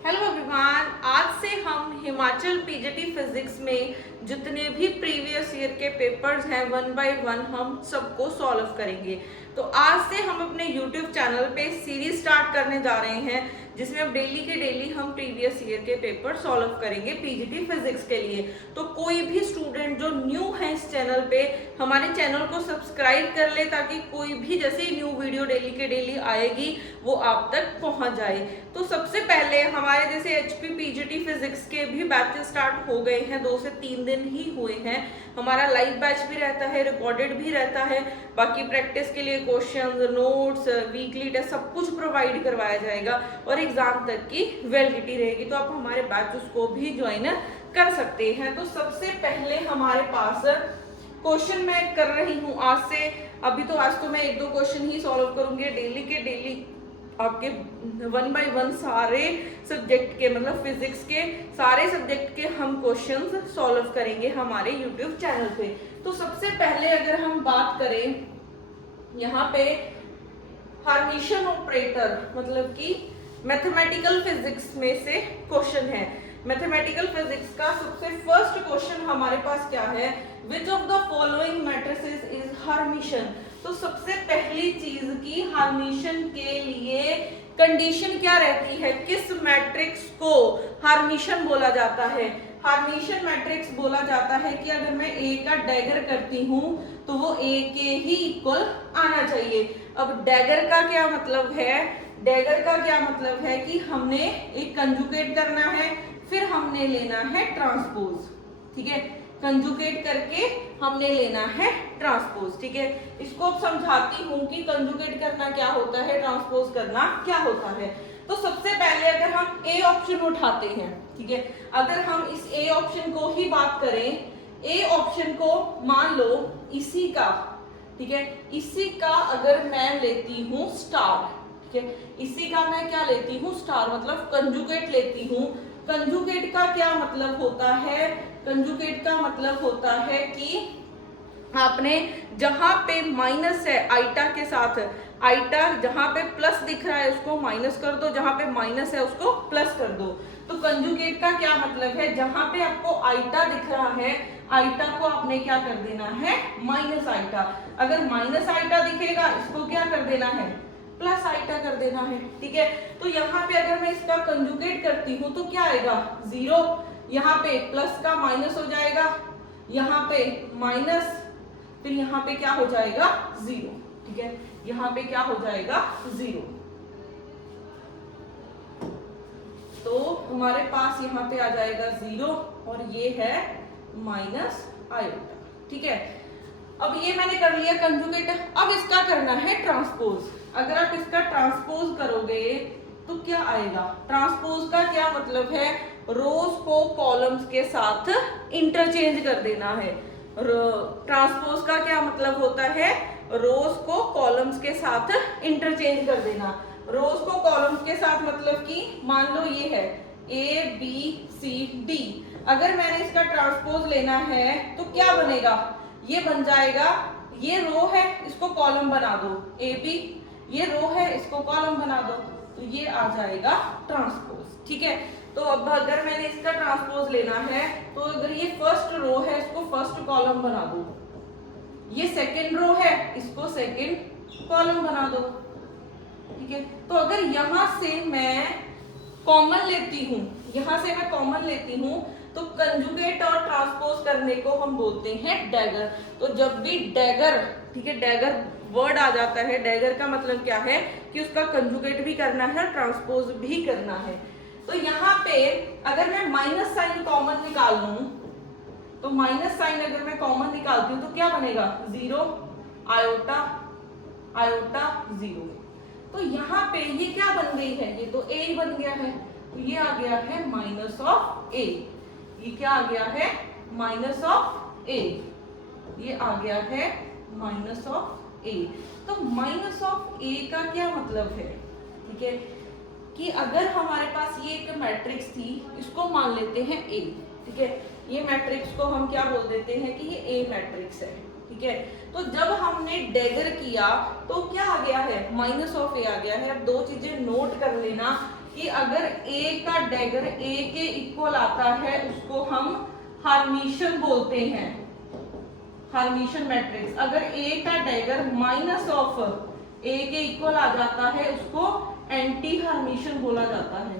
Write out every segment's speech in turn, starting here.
Hello everyone, आज से हम हिमाचल पीजीटी फिजिक्स में जितने भी प्रीवियस ईयर के पेपर्स हैं वन बाय वन हम सबको सॉल्व करेंगे। तो आज से हम अपने यूट्यूब चैनल पे सीरीज स्टार्ट करने जा रहे हैं जिसमें अब डेली के डेली हम प्रीवियस ईयर के पेपर सॉल्व करेंगे पीजीटी फिजिक्स के लिए। तो कोई भी स्टूडेंट जो न्यू है इस चैनल पे हमारे चैनल को सब्सक्राइब कर ले ताकि कोई भी जैसे ही न्यू वीडियो डेली के डेली आएगी वो आप तक पहुंच जाए। तो सबसे पहले हमारे जैसे एचपी पीजीटी फिजिक्स के भी बैचेस स्टार्ट हो गए हैं, 2 से 3 दिन ही हुए हैं। हमारा लाइव बैच भी रहता है, रिकॉर्डेड भी रहता है, बाकी प्रैक्टिस के लिए क्वेश्चंस, नोट्स, वीकली टेस्ट सब कुछ प्रोवाइड करवाया जाएगा और एग्जाम तक की वैलिडिटी रहेगी। तो आप हमारे बैचेस को भी ज्वाइन कर सकते हैं। तो सबसे पहले हमारे पास क्वेश्चन मैं कर रही हूँ आज से। अभी तो आज तो मैं 1-2 क्वेश्चन ही सॉल्व करूंगी, डेली के डेली आपके वन बाय वन सारे सब्जेक्ट के मतलब फिजिक्स के सारे सब्जेक्ट के हम क्वेश्चंस सॉल्व करेंगे हमारे यूट्यूब चैनल पे। तो सबसे पहले अगर हम बात करें यहाँ पे हार्मिशन ऑपरेटर मतलब कि मैथमेटिकल फिजिक्स में से क्वेश्चन है। मैथमेटिकल फिजिक्स का सबसे फर्स्ट क्वेश्चन हमारे पास क्या है, which of the following matrices is Hermitian. तो सबसे पहली चीज की हार्मिशन के लिए कंडीशन क्या रहती है, किस मैट्रिक्स को हार्मिशन बोला जाता है। हार्मिशन मैट्रिक्स बोला जाता है कि अगर मैं ए का डैगर करती हूँ तो वो ए के ही इक्वल आना चाहिए। अब डैगर का क्या मतलब है, डैगर का क्या मतलब है कि हमने एक कंजुगेट करना है, फिर हमने लेना है ट्रांसपोज, ठीक है, कंजुगेट करके हमने लेना है ट्रांसपोज, ठीक है। इसको अब समझाती हूँ कि कंजुगेट करना क्या होता है, ट्रांसपोज करना क्या होता है। तो सबसे पहले अगर हम ए ऑप्शन उठाते हैं, ठीक है, अगर हम इस ए ऑप्शन को ही बात करें, ए ऑप्शन को मान लो इसी का, ठीक है, इसी का अगर मैं लेती हूँ स्टार, ठीक है, इसी का मैं क्या लेती हूँ स्टार मतलब कंजुगेट लेती हूँ। कंजुगेट का क्या मतलब होता है, कंजुगेट का मतलब होता है कि आपने जहां पे माइनस है आइटा के साथ, आइटा जहां पे प्लस दिख रहा है उसको माइनस कर दो, जहां पे माइनस है उसको प्लस कर दो। तो कंजुगेट का क्या मतलब है, जहां पे आपको आइटा दिख रहा है आइटा को आपने क्या कर देना है माइनस आइटा, अगर माइनस आइटा दिखेगा इसको क्या कर देना है प्लस आइटा कर देना है, ठीक है। तो यहाँ पे अगर मैं इसका कंजुगेट करती हूँ तो क्या आएगा 0, यहाँ पे प्लस का माइनस हो जाएगा, यहाँ पे माइनस, फिर यहाँ पे क्या हो जाएगा 0, ठीक है, यहाँ पे क्या हो जाएगा 0। तो हमारे पास यहाँ पे आ जाएगा 0 और ये है माइनस आयोटा, ठीक है। अब ये मैंने कर लिया कंजुगेट, अब इसका करना है ट्रांसपोज। अगर आप इसका ट्रांसपोज करोगे तो क्या आएगा, ट्रांसपोज का क्या मतलब है, रोज को कॉलम्स के साथ इंटरचेंज कर देना है। ट्रांसपोज का क्या मतलब होता है, रोज को कॉलम्स के साथ इंटरचेंज कर देना। रोज को कॉलम्स के साथ मतलब कि मान लो ये है ए बी सी डी, अगर मैंने इसका ट्रांसपोज लेना है तो क्या बनेगा, ये बन जाएगा, ये रो है इसको कॉलम बना दो ए बी, ये रो है इसको कॉलम बना दो, तो ये आ जाएगा ट्रांसपोज, ठीक है। तो अब अगर मैंने इसका ट्रांसपोज लेना है तो अगर ये फर्स्ट रो है इसको फर्स्ट कॉलम बना दो, ये सेकंड रो है इसको सेकंड कॉलम बना दो, ठीक है। तो अगर यहां से मैं कॉमन लेती हूँ, यहां से मैं कॉमन लेती हूँ तो कंजुगेट और ट्रांसपोज करने को हम बोलते हैं डैगर। तो जब भी डैगर, ठीक है, डैगर वर्ड आ जाता है, डैगर का मतलब क्या है कि उसका कंजुगेट भी करना है ट्रांसपोज भी करना है। तो यहाँ पे अगर मैं माइनस साइन कॉमन निकाल लूं तो माइनस साइन अगर मैं कॉमन निकालती हूँ तो क्या बनेगा 0 आयोटा आयोटा 0। तो यहाँ पे ये क्या बन गई है, ये तो a बन गया है, तो ये आ गया है माइनस ऑफ a, ये क्या आ गया है माइनस ऑफ a, ये आ गया है माइनस ऑफ a। तो माइनस ऑफ a का क्या मतलब है, ठीक है, कि अगर हमारे पास ये एक मैट्रिक्स थी इसको मान लेते हैं a, ठीक है, ये मैट्रिक्स को हम क्या बोल देते हैं कि ये a मैट्रिक्स है, ठीक है। तो जब हमने डैगर किया तो क्या आ गया है माइनस ऑफ ए आ गया है। अब 2 चीजें नोट कर लेना, कि अगर ए का डैगर ए के इक्वल आता है उसको हम हर्मिशियन बोलते हैं, हर्मिशियन मैट्रिक्स। अगर ए का डैगर माइनस ऑफ ए के इक्वल आ जाता है उसको एंटी हर्मिशियन बोला जाता है,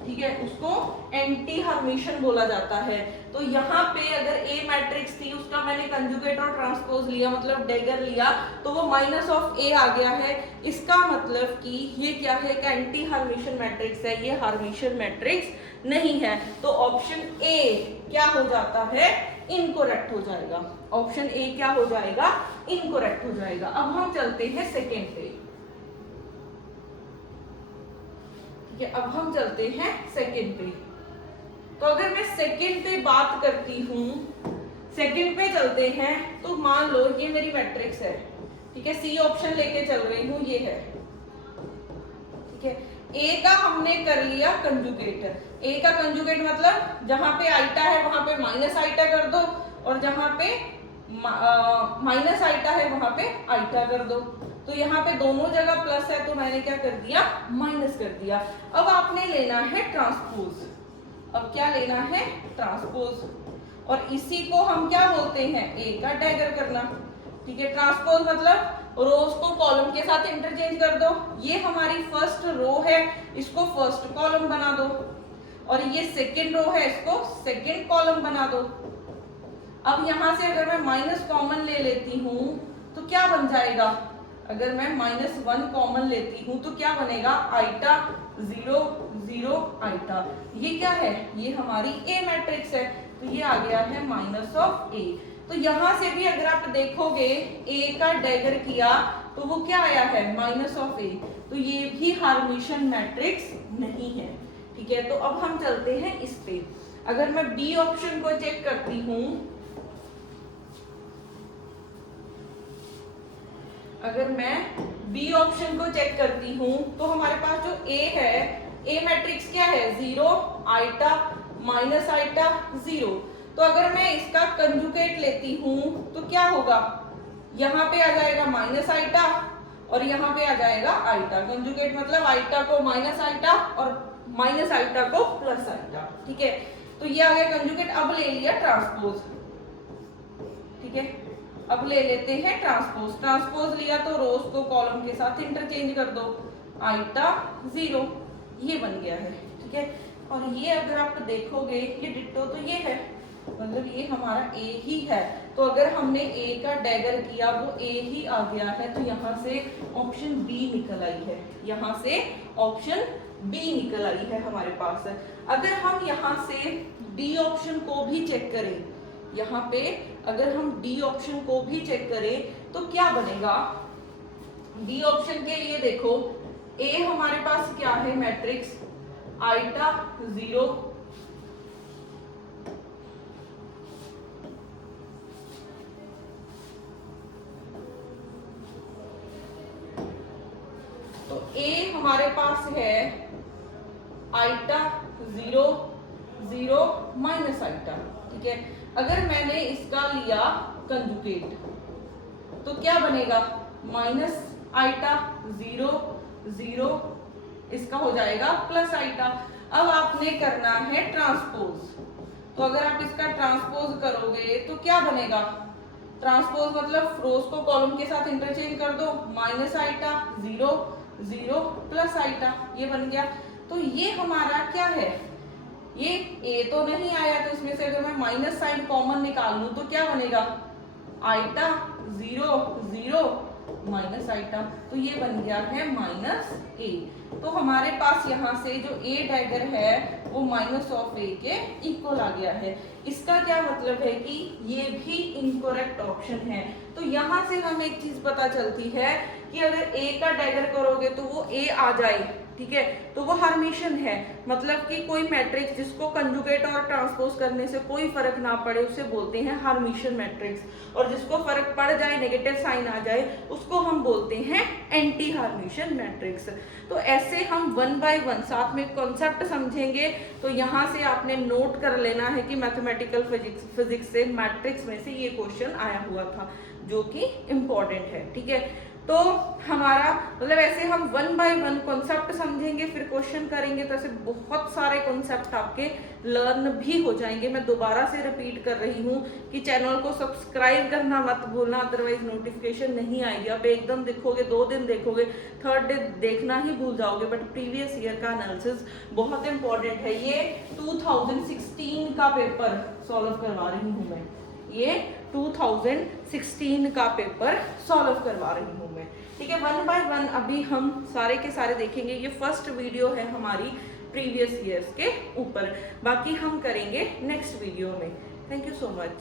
ठीक है, उसको एंटी हर्मिशियन बोला जाता है। तो यहाँ पे अगर ए मैट्रिक्स थी उसका मैंने कंजुगेट और ट्रांसपोज लिया, मतलब डैगर लिया, तो वो माइनस ऑफ ए आ गया है। इसका मतलब कि ये क्या है, एक एंटी हर्मिशियन मैट्रिक्स है, ये हर्मिशियन मैट्रिक्स नहीं है। तो ऑप्शन ए क्या हो जाता है, इनकरेक्ट हो जाएगा। ऑप्शन ए क्या हो जाएगा, इनकरेक्ट हो जाएगा। अब हम चलते हैं सेकेंड पे, अब हम चलते हैं सेकंड पे। तो अगर मैं सेकंड पे बात करती हूँ, सेकंड पे चलते हैं, तो मान लो ये मेरी मैट्रिक्स है, ठीक है, सी ऑप्शन लेके चल रही हूँ, ये है, ठीक है। ए का हमने कर लिया कंजुगेट। ए का कंजुगेट मतलब जहां पे आइटा है वहां पे माइनस आइटा कर दो, और जहां पे माइनस आइटा है वहां पे आइटा कर दो। तो यहाँ पे दोनों जगह प्लस है तो मैंने क्या कर दिया, माइनस कर दिया। अब आपने लेना है ट्रांसपोज। अब क्या लेना है, ट्रांसपोज, और इसी को हम क्या बोलते हैं, ए का डैगर करना, ठीक है। ट्रांसपोज मतलब रोज को कॉलम के साथ इंटरचेंज कर दो। ये हमारी फर्स्ट रो है, इसको फर्स्ट कॉलम बना दो, और ये सेकेंड रो है, इसको सेकेंड कॉलम बना दो। अब यहां से अगर मैं माइनस कॉमन ले लेती हूं तो क्या बन जाएगा, अगर मैं -1 कॉमन लेती हूं तो क्या बनेगा, आइटा 0 0 आइटा। ये क्या है, ये हमारी ए मैट्रिक्स है, तो ये आ गया है माइनस ऑफ ए। तो यहां से भी अगर आप देखोगे ए का डैगर किया तो वो क्या आया है, माइनस ऑफ ए। तो ये भी हर्मिशियन मैट्रिक्स नहीं है, ठीक है। तो अब हम चलते हैं इस पे। अगर मैं बी ऑप्शन को चेक करती हूं, अगर मैं बी ऑप्शन को चेक करती हूं तो हमारे पास जो ए है, ए मैट्रिक्स क्या है, 0 आइटा माइनस आइटा 0। तो अगर मैं इसका कंजुगेट लेती हूं तो क्या होगा, यहाँ पे आ जाएगा माइनस आइटा और यहाँ पे आ जाएगा आइटा। कंजुगेट मतलब आइटा को माइनस आइटा और माइनस आइटा को प्लस आइटा, ठीक है। तो ये आ गया कंजुगेट। अब ले लिया ट्रांसपोज, ठीक है। अब ले लेते हैं ट्रांसपोज। ट्रांसपोज लिया तो रोज को कॉलम के साथ इंटरचेंज कर दो, आइटा 0, ये बन गया है, ठीक है। और ये अगर आप देखोगे ये डिट्टो तो ये है, मतलब ये हमारा ए ही है। तो अगर हमने ए का डैगर किया वो ए ही आ गया है, तो यहाँ से ऑप्शन बी निकल आई है, यहाँ से ऑप्शन बी निकल आई है हमारे पास। अगर हम यहाँ से डी ऑप्शन को भी चेक करें, यहाँ पे अगर हम डी ऑप्शन को भी चेक करें तो क्या बनेगा, डी ऑप्शन के लिए देखो ए हमारे पास क्या है मैट्रिक्स, आइटा 0 तो ए हमारे पास है आइटा 0 0 माइनस आइटा, ठीक है। अगर मैंने इसका लिया कंजुगेट तो क्या बनेगा, माइनस आइटा 0 0, इसका हो जाएगा प्लस आइटा। अब आपने करना है ट्रांसपोज। तो अगर आप इसका ट्रांसपोज करोगे तो क्या बनेगा, ट्रांसपोज मतलब रोज को कॉलम के साथ इंटरचेंज कर दो, माइनस आइटा 0 0 प्लस आइटा, ये बन गया। तो ये हमारा क्या है, ये ए तो नहीं आया, तो इसमें से अगर मैं माइनस साइन कॉमन निकाल लूं तो क्या बनेगा, आइटा 0 0 माइनस आइटा, तो ये बन गया है माइनस ए। तो हमारे पास यहाँ से जो ए डैगर है वो माइनस ऑफ ए के इक्वल आ गया है। इसका क्या मतलब है कि ये भी इनकरेक्ट ऑप्शन है। तो यहाँ से हमें एक चीज पता चलती है कि अगर ए का डैगर करोगे तो वो ए आ जाए, ठीक है, तो वो हर्मिशियन है। मतलब कि कोई मैट्रिक्स जिसको कंजुगेट और ट्रांसपोज करने से कोई फर्क ना पड़े उसे बोलते हैं हर्मिशियन मैट्रिक्स, और जिसको फर्क पड़ जाए, नेगेटिव साइन आ जाए, उसको हम बोलते हैं एंटी हर्मिशियन मैट्रिक्स। तो ऐसे हम 1 बाय 1 साथ में कॉन्सेप्ट समझेंगे। तो यहाँ से आपने नोट कर लेना है कि मैथमेटिकल फिजिक्स से मैट्रिक्स में से ये क्वेश्चन आया हुआ था, जो कि इम्पोर्टेंट है, ठीक है। तो हमारा मतलब ऐसे हम 1 बाय 1 कॉन्सेप्ट समझेंगे, फिर क्वेश्चन करेंगे, तो ऐसे बहुत सारे कॉन्सेप्ट आपके लर्न भी हो जाएंगे। मैं दोबारा से रिपीट कर रही हूँ कि चैनल को सब्सक्राइब करना मत भूलना, अदरवाइज नोटिफिकेशन नहीं आएगी। आप एकदम देखोगे, 2 दिन देखोगे, थर्ड डे देखना ही भूल जाओगे। बट प्रीवियस ईयर का एनालिसिस बहुत इंपॉर्टेंट है। ये 2016 का पेपर सॉल्व करवा रही हूँ मैं, ये 2016 का पेपर सॉल्व करवा रही हूँ मैं, ठीक है। 1 बाय 1 अभी हम सारे के सारे देखेंगे। ये फर्स्ट वीडियो है हमारी प्रीवियस ईयर्स के ऊपर, बाकी हम करेंगे नेक्स्ट वीडियो में। Thank you so much.